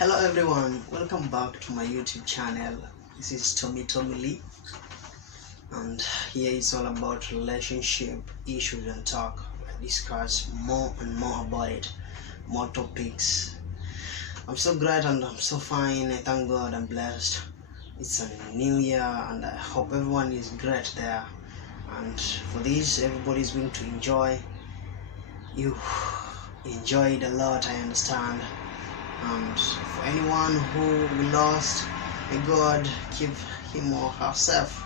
Hello everyone, welcome back to my YouTube channel. This is ttomilee, and here is all about relationship issues and talk. I discuss more and more about it, more topics. I'm so great and I'm so fine. I thank God I'm blessed. It's a new year and I hope everyone is great there. And for this, everybody is going to enjoy. You enjoy it a lot, I understand. And for anyone who lost, may God keep him or herself.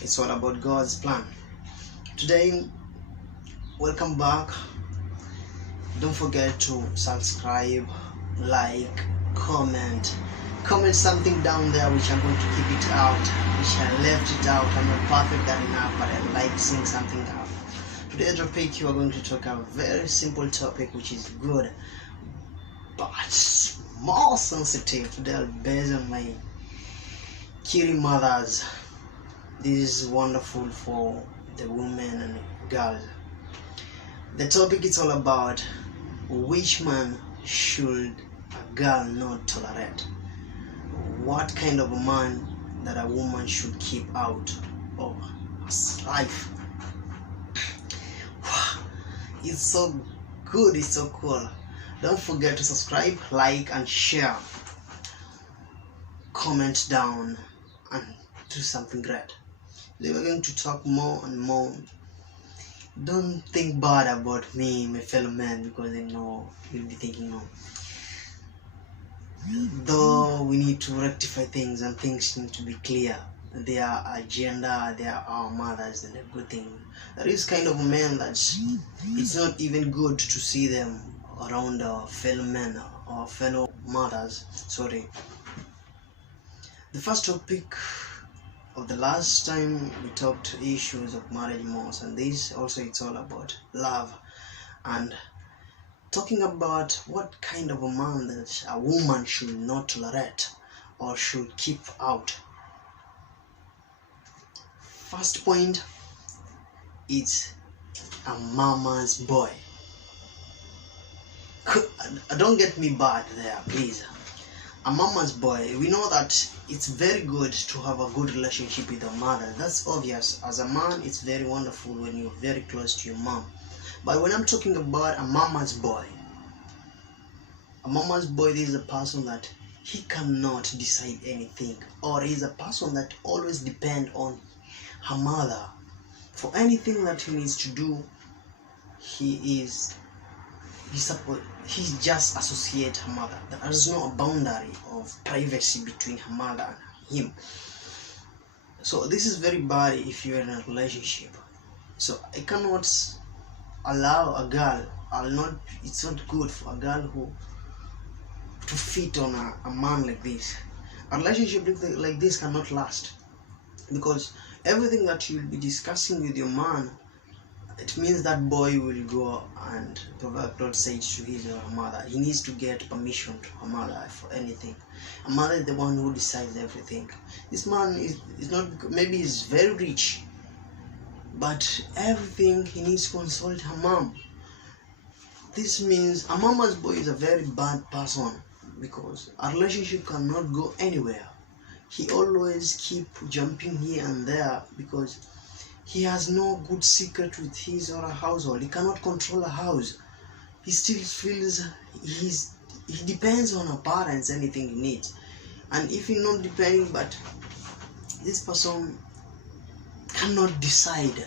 It's all about God's plan. Today, welcome back. Don't forget to subscribe, like, comment something down there, which I'm going to keep it out, which I left it out. I'm not perfect that enough, but I like seeing something out. Today's topic, you are going to talk about a very simple topic, which is good but more sensitive. Today based on my cutie mothers. This is wonderful for the women and girls. The topic is all about which man should a girl not tolerate. What kind of a man that a woman should keep out of her life. It's so good, it's so cool. Don't forget to subscribe, like and share. Comment down and do something great. Today we're going to talk more and more. Don't think bad about me, my fellow men, because I know you'll be thinking no. Though we need to rectify things and things need to be clear. They are agenda, they are our mothers, and a good thing. There is kind of men that it's not even good to see them around our fellow men or fellow mothers. Sorry. The first topic of the last time we talked issues of marriage most, and this also it's all about love and talking about what kind of a man that a woman should not tolerate or should keep out. First point, it's a mama's boy. Don't get me bad there, please. A mama's boy, we know that it's very good to have a good relationship with your mother. That's obvious. As a man, it's very wonderful when you're very close to your mom. But when I'm talking about a mama's boy, this is a person that he cannot decide anything, or he's a person that always depends on her mother for anything that he needs to do. He just associate her mother. There is no boundary of privacy between her mother and him. So this is very bad if you're in a relationship. So I cannot allow a girl, it's not good for a girl who to fit on a man like this. A relationship like this cannot last, because everything that you'll be discussing with your man, it means that boy will go and provide God says to his or her mother. He needs to get permission to her mother for anything. A mother is the one who decides everything. This man is not, maybe he's very rich, but everything he needs to consult her mom. This means a mama's boy is a very bad person, because a relationship cannot go anywhere. He always keep jumping here and there because he has no good secret with his or her household. He cannot control a house. He still feels he depends on her parents, anything he needs. And if he's not depending, but this person cannot decide.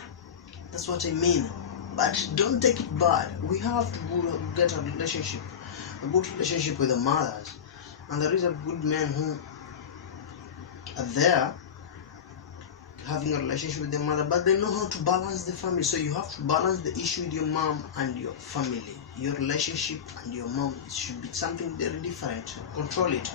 That's what I mean. But don't take it bad. We have to get a good relationship with the mothers. And there is a good man who are there having a relationship with their mother, but they know how to balance the family. So you have to balance the issue with your mom and your family. Your relationship and your mom, it should be something very different. Control it.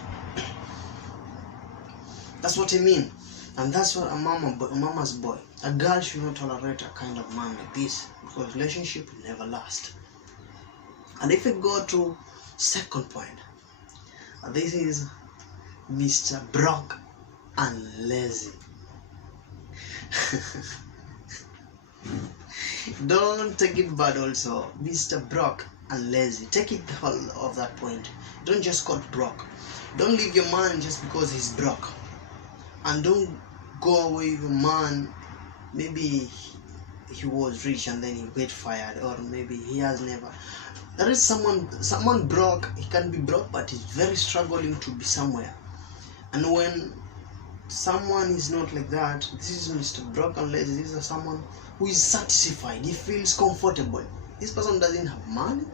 That's what I mean. And that's what a mama's boy. A girl should not tolerate a kind of man like this, because relationship will never last. And if we go to second point, this is Mr. Broke and lazy. Don't take it bad also. Mr. Broke and lazy. Take it all of that point. Don't just got broke. Don't leave your man just because he's broke. And don't go away with a man, maybe he was rich and then he get fired, or maybe he has never. There is someone broke. He can be broke, but he's very struggling to be somewhere. And when someone is not like that, this is Mr. Broke and Lazy. This is someone who is satisfied. He feels comfortable. This person doesn't have money.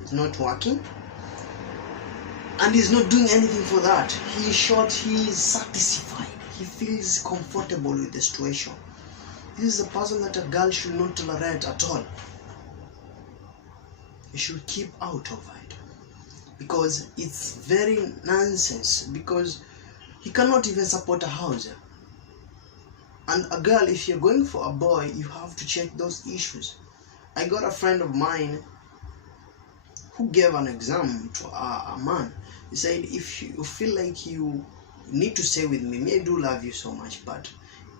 He's not working, and he's not doing anything for that. He is short. He is satisfied. He feels comfortable with the situation. This is a person that a girl should not tolerate at all. You should keep out of it, because it's very nonsense, because he cannot even support a house. And a girl, if you're going for a boy, you have to check those issues. I got a friend of mine who gave an exam to a man. He said, if you feel like you need to stay with me, I do love you so much, but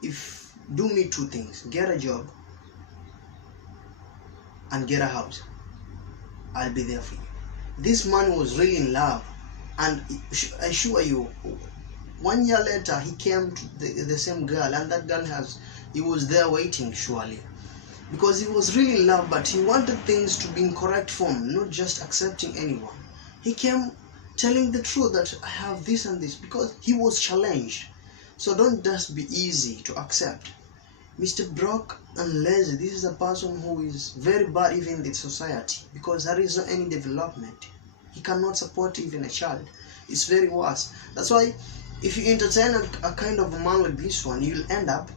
if do me two things: get a job and get a house. I'll be there for you. This man was really in love, and I assure you, 1 year later he came to the same girl, and that girl he was there waiting, surely, because he was really in love, but he wanted things to be in correct form, not just accepting anyone. He came telling the truth that I have this and this, because he was challenged. So don't just be easy to accept. Mr. Broke and Lazy, this is a person who is very bad even in the society, because there is not any development. He cannot support even a child. It's very worse. That's why if you entertain a kind of a man like this one, you'll end up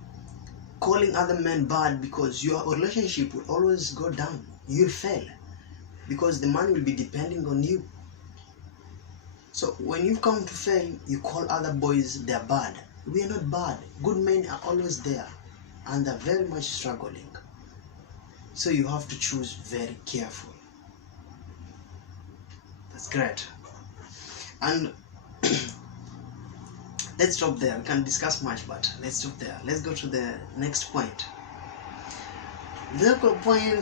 calling other men bad, because your relationship will always go down. You'll fail, because the man will be depending on you. So when you come to fail, you call other boys they're bad. We are not bad. Good men are always there, and they're very much struggling. So you have to choose very carefully. That's great. And let's stop there. We can discuss much, but let's stop there. Let's go to the next point. The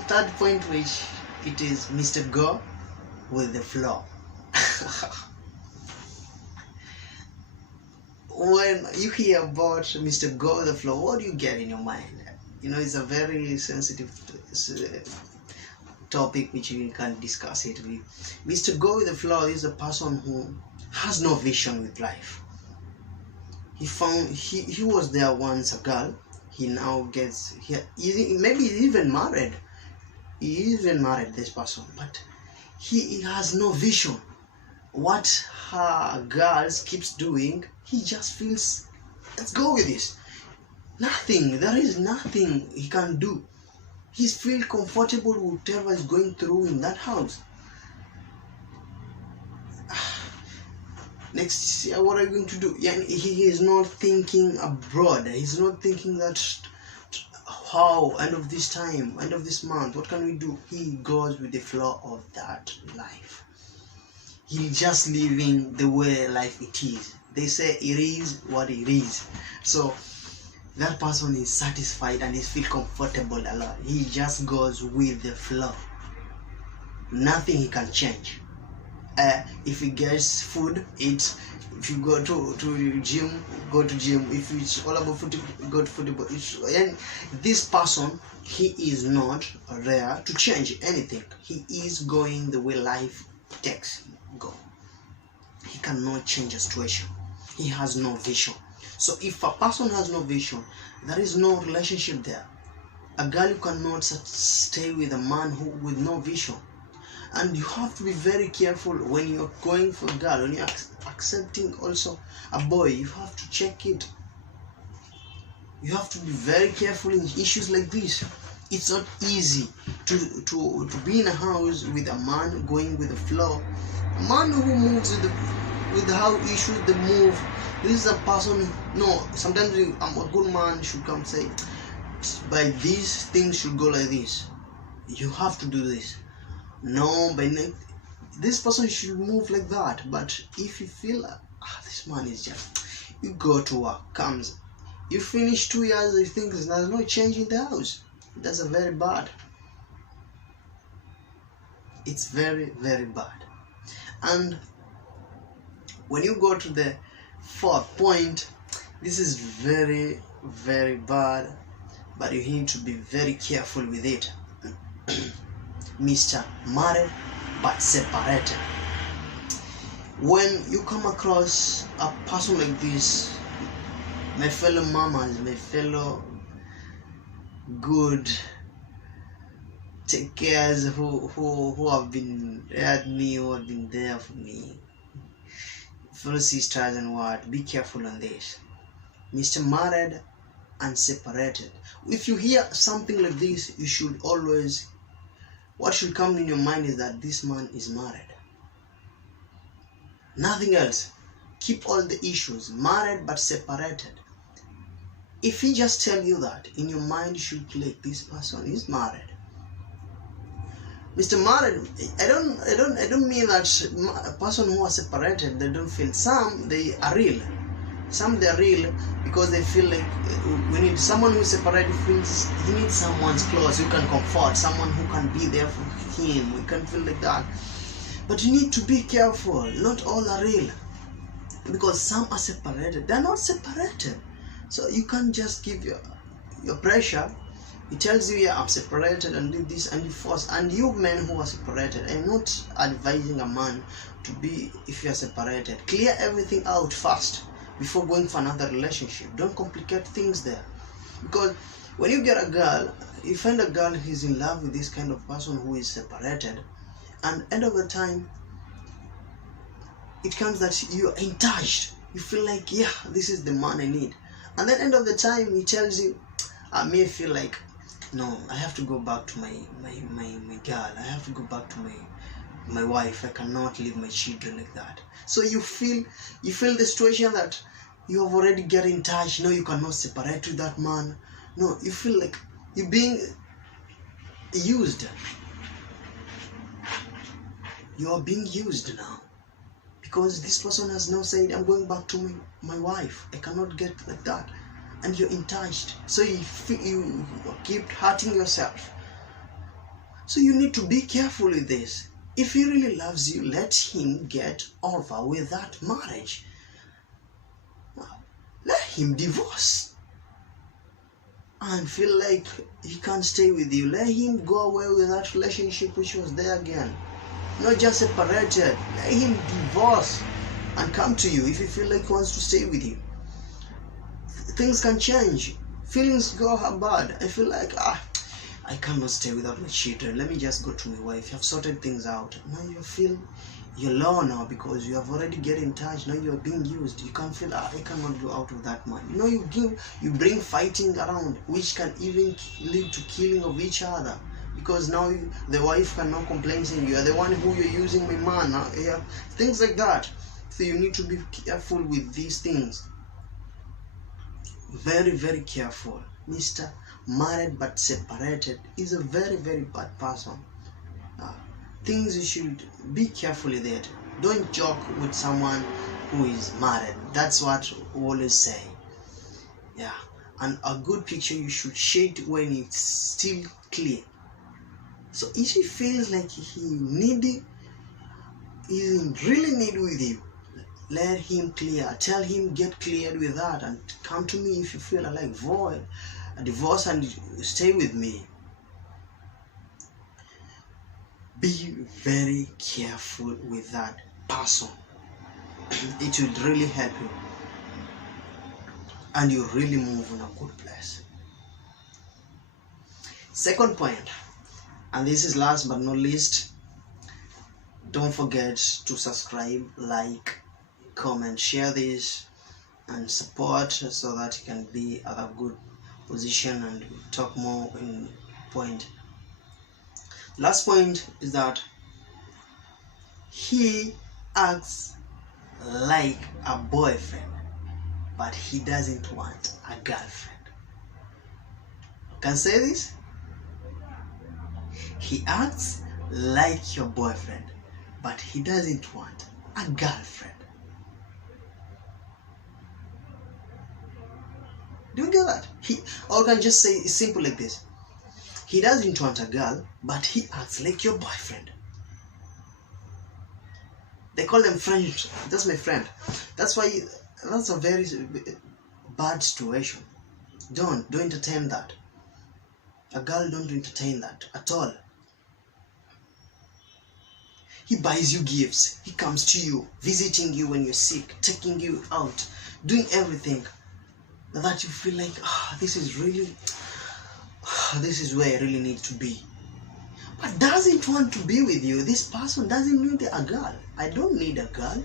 third point, which it is Mr. Go with the flow. When you hear about Mr. Go with the flow, what do you get in your mind? It's a very sensitive topic which we can discuss it with. Mr. Go with the flow is a person who has no vision with life. He was there once a girl. He now gets maybe he's even married. He even married this person, but he has no vision. What her girls keeps doing, he just feels, let's go with this. Nothing. There is nothing he can do. He feels comfortable with whatever is going through in that house. Next year, what are you going to do? Yeah, he is not thinking abroad. He's not thinking that how end of this time, end of this month, what can we do? He goes with the flow of that life. He's just living the way life it is. They say it is what it is. So that person is satisfied and he feels comfortable a lot. He just goes with the flow. Nothing he can change. If he gets food, eat. If you go to gym, go to gym. If it's all about football, go to football. And this person, he is not there to change anything. He is going the way life takes him go. He cannot change a situation. He has no vision. So if a person has no vision, there is no relationship there. A girl cannot stay with a man with no vision. And you have to be very careful when you're going for a girl, when you're accepting also a boy. You have to check it. You have to be very careful in issues like this. It's not easy to be in a house with a man going with the flow. A man who moves with how issues they move. This is a person. No, sometimes a good man should come say, by these things should go like this. You have to do this. No, this person should move like that. But if you feel this man is just, you go to work, comes, you finish 2 years, you think there's no change in the house. That's a very bad. It's very, very bad. And when you go to the fourth point, this is very, very bad, but you need to be very careful with it. Mr. Married but separated. When you come across a person like this, my fellow mamas, my fellow good take cares who have been at me, who have been there for me, fellow sisters and what, be careful on this. Mr. Married and separated. If you hear something like this, you should always, what should come in your mind is that this man is married. Nothing else. Keep all the issues. Married but separated. If he just tell you that, in your mind you should click, this person is married. Mr. Married, I don't mean that a person who are separated, they don't feel. Some they are real. Some they are real because they feel like we need someone who is separated, feels he needs someone's close who can comfort, someone who can be there for him. We can feel like that. But you need to be careful. Not all are real. Because some are separated. They're not separated. So you can't just give your pressure. It tells you, yeah, I'm separated and do this, and you force. And you men who are separated, I'm not advising a man to be, if you're separated, clear everything out first before going for another relationship. Don't complicate things there. Because when you get a girl, you find a girl who's in love with this kind of person who is separated, and end of the time, it comes that you're in touch. You feel like, yeah, this is the man I need. And then end of the time, he tells you, I may feel like, no, I have to go back to my girl. I have to go back to my wife. I cannot leave my children like that. So you feel the situation that you have already get in touch. No, you cannot separate with that man. No, you feel like you're being used. You are being used now. Because this person has now said, I'm going back to my wife. I cannot get like that. And you're enticed. So you keep hurting yourself. So you need to be careful with this. If he really loves you, let him get over with that marriage. Let him divorce. And feel like he can't stay with you. Let him go away with that relationship which was there again. Not just separated. Let him divorce and come to you if you feel like he wants to stay with you. Things can change. Feelings go bad. I feel like, I cannot stay without my children. Let me just go to my wife. You have sorted things out. Now you feel you're low now because you have already get in touch. Now you're being used. You can't feel, I cannot go out of that man. You bring fighting around, which can even lead to killing of each other. Because now the wife cannot complain saying, you are the one who you're using my man. Yeah, things like that. So you need to be careful with these things. Very, very careful. Mr. Married but separated is a very, very bad person. Things you should be careful with it. Don't joke with someone who is married. That's what we always say. Yeah. And a good picture you should shade when it's still clear. So if he feels like he really need with you, let him clear. Tell him get cleared with that and come to me if you feel like void a divorce and stay with me. Be very careful with that person. It will really help you. And you really move in a good place. Second point, and this is last but not least, don't forget to subscribe, like, comment, share this and support so that you can be at a good position and talk more in point. Last point is that he acts like a boyfriend but he doesn't want a girlfriend. Can I say this? He acts like your boyfriend but he doesn't want a girlfriend. Do you get that? Or can just say it's simple like this. He doesn't want a girl, but he acts like your boyfriend. They call them friends. That's my friend. That's why that's a very bad situation. Don't entertain that. A girl, don't entertain that at all. He buys you gifts. He comes to you, visiting you when you're sick, taking you out, doing everything that you feel like, this is where I really need to be. But doesn't want to be with you. This person doesn't need a girl. I don't need a girl.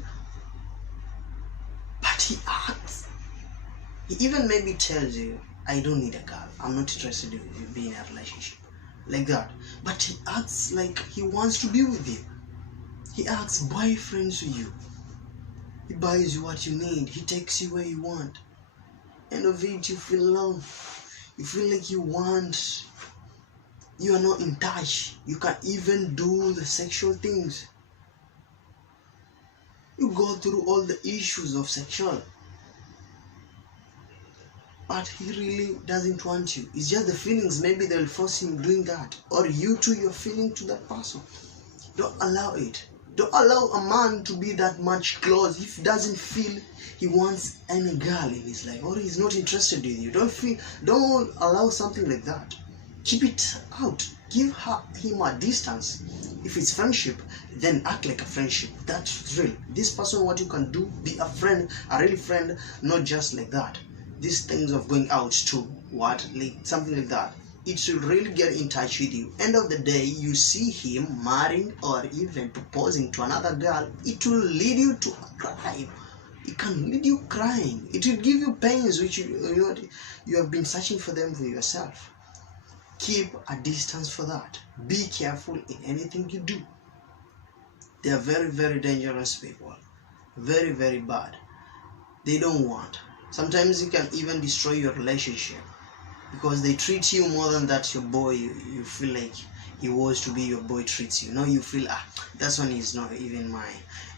But he acts. He even maybe tells you, I don't need a girl. I'm not interested in being in a relationship. Like that. But he acts like he wants to be with you. He acts boyfriend to you. He buys you what you need. He takes you where you want. End of it, you feel alone. You feel like you are not in touch. You can't even do the sexual things. You go through all the issues of sexual. But he really doesn't want you. It's just the feelings. Maybe they'll force him doing that. Or you too, you're feeling to that person. Don't allow it. Don't allow a man to be that much close if he doesn't feel he wants any girl in his life, or he's not interested in you. Don't allow something like that. Keep it out. Give him a distance. If it's friendship, then act like a friendship. That's real. This person, what you can do, be a friend, a real friend, not just like that. These things of going out to something like that. It should really get in touch with you. End of the day, you see him marrying or even proposing to another girl, it will lead you to a crime. It can lead you crying. It will give you pains which you have been searching for them for yourself. Keep a distance for that. Be careful in anything you do. They are very, very dangerous people. Very, very bad. They don't want. Sometimes it can even destroy your relationship. Because they treat you more than that your boy, you feel like he was to be your boy treats you. Now you feel, that one is not even mine.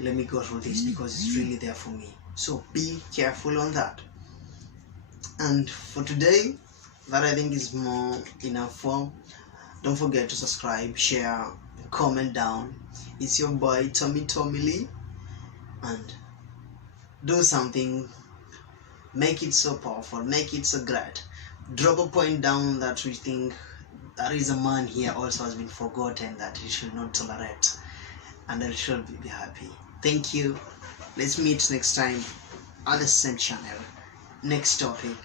Let me go through this because it's really there for me. So be careful on that. And for today, that I think is more enough for. Don't forget to subscribe, share, comment down. It's your boy ttomilee, and do something. Make it so powerful, make it so great. Drop a point down that we think there is a man here also has been forgotten that he should not tolerate, and I should be happy. Thank you. Let's meet next time at the same channel. Next topic.